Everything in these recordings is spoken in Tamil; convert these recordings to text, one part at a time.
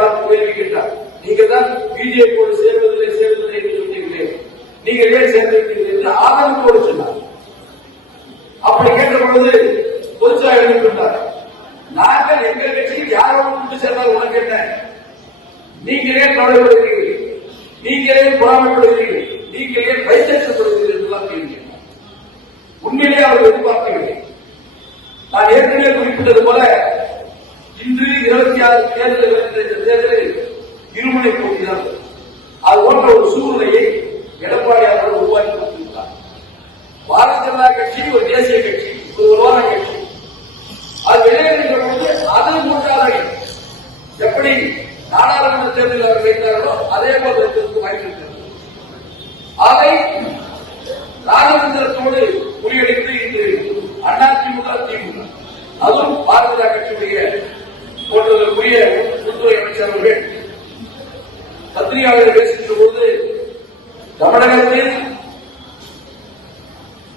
பார்த்து தெரிவிக்கின்றார் நீங்க தான் பிஜேபியோடு சேர்வதில்லை சேர்வதில்லை என்று சொன்னீங்களே நீங்கள் ஏன் சேர்ந்திருக்கிறீர்கள் என்று ஆதரவோடு சொன்னார். அப்படி கேட்ட பொழுது பொதுச்சா எழுதிக்கொண்டார் நாங்கள் எங்கள் கட்சியில் யாரோடு கொண்டு சேர்ந்தால் உனக்கு என்ன? நீங்களே கவலைப்படுகிறீர்கள் நீங்களே புறாமப்படுகிறீர்கள்? நீங்களே பைசெக்ஸ் இருபத்தி ஆறு தேர்தல் தேர்தலில் இருமுனை போட்டிதான். அது போன்ற ஒரு சூழ்நிலையை எடப்பாடி அவர்கள் உருவாக்கி கொடுத்திருக்கிறார் பாரதிய ஜனதா கட்சி ஒரு தேசிய கட்சி ஒரு உருவான கட்சி. அது வெளியேறுகின்ற பொழுது அது மூன்றாவது எப்படி நாடாளுமன்ற தேர்தலில் அவர் வைத்தார்களோ அதே போல வைப்பதற்கு வாய்ப்பு இருக்கிறது. அதை ராஜதந்திரத்தோடு முறியடித்து இன்று அதிமுக திமுக அதுவும் பாரதிய ஜனதா கட்சியுடைய போன்றதற்குரிய உள்துறை அமைச்சர் அவர்கள் பத்திரிகையாளர்கள் பேசுகின்ற போது தமிழகத்தில்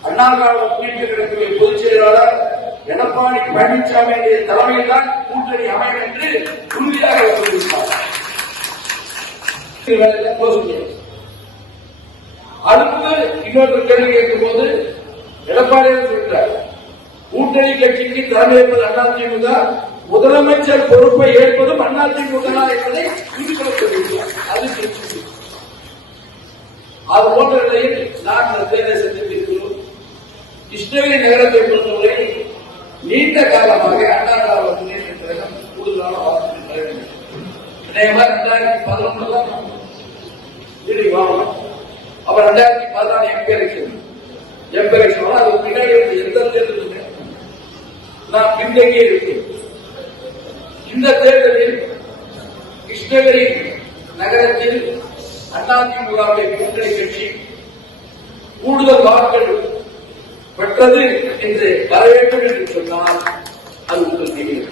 அண்ணா கால முன்னேற்ற கழகத்துடைய பொதுச் செயலாளர் எடப்பாடி பழனிசாமி தலைமையில் தான் கூட்டணி அமையும் என்று உறுதியாக சொல்லியிருந்தார் இது அடுத்து இன்னொரு கேள்வி கேட்கும் போது எடப்பாடியார் சொல்றார் கூட்டணி கட்சிக்கு தலைமை என்பது அண்ணா திமுக முதலமைச்சர் பொறுப்பை ஏற்பதும் அதிமுக தான் என்பதை அது அது போன்ற நிலையில் நான் இந்த தேர்தலை சந்தித்திருக்கிறோம் கிருஷ்ணகிரி நகரத்தை பொறுத்தவரை நீண்ட காலமாக அண்ணா கால முன்னேற்ற கழகம் கூடுதலான வாக்குகள் வேண்டும் ரெண்டாயிரத்தி பதினொன்று தான் வாங்கணும் அப்ப ரெண்டாயிரத்தி பதினாலு எம்பி எலெக்ஷன் எம்பி அது பின்னாடி எந்த நான் பின்தங்கியே இருக்கேன். இந்த தேர்தலில் கிருஷ்ணகிரி நகரத்தில் அதிமுகவுடைய கூட்டணி கட்சி கூடுதல் வாக்குகள் பெற்றது என்று வர வேண்டும் என்று சொன்னால் அது உங்கள் தெரியும்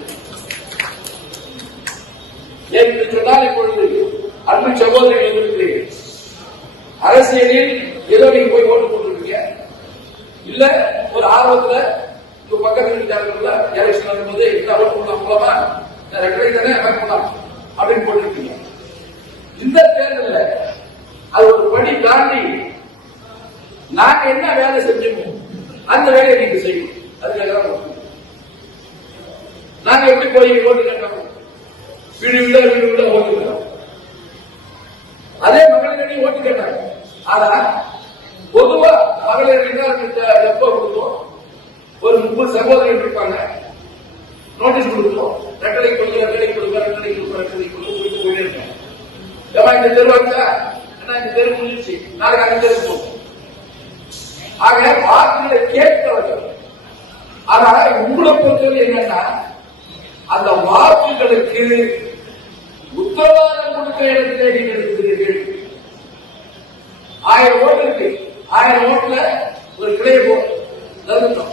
என்று சொன்னால் இப்பொழுது அன்பு சகோதரிகளுக்கு அரசியலில் ஏதோ நீங்க போய் ஓட்டு போட்டுருக்கீங்க இல்ல ஒரு ஆர்வத்துல உங்க பக்கத்தில் இருக்காங்கல்ல எலெக்ஷன் வரும்போது என்ன ஓட்டு போடலாம் போலாமா ரெண்டு வயசு தானே பார்க்கலாம் அப்படின்னு போட்டிருக்கீங்க இந்த தேர்தலில் அது ஒரு படி தாண்டி நாங்க என்ன வேலை செஞ்சோமோ அந்த வேலையை நீங்க செய்யணும். அதுக்காக நாங்க எப்படி போய் ஓட்டு கேட்டோம் வீடு வீட வீடு வீட ஓட்டு கேட்டோம் அதே மகளிர் ஓட்டு கேட்டாங்க ஆனா பொதுவா மகளிர் எப்ப கொடுத்தோம்? ஒரு முப்பது சகோதரர்கள் இருப்பாங்க. நோட்டீஸ் கொடுத்தோம் ரெட்டலை கொடுங்க ரெட்டலை கொடுங்க ரெட்டலை கொடுங்க ரெட்டலை கொடுங்க போயிட்டு போயிட்டே இருக்கோம் ஏமா இந்த தெரு வந்துச்சா என்ன இந்த தெரு முடிஞ்சிச்சு நாளைக்கு அந்த தெரு போகும் ஆக வாக்குகளை கேட்கிறவர்கள் ஆனா உங்களை பொறுத்தவரை என்னன்னா அந்த வாக்குகளுக்கு உத்தரவாதம் கொடுக்கிற இடத்திலே நீங்கள் இருக்கிறீர்கள். ஆயிரம் ஓட்டு இருக்கு. ஆயிரம் ஓட்டுல ஒரு கிளைய போட்டோம்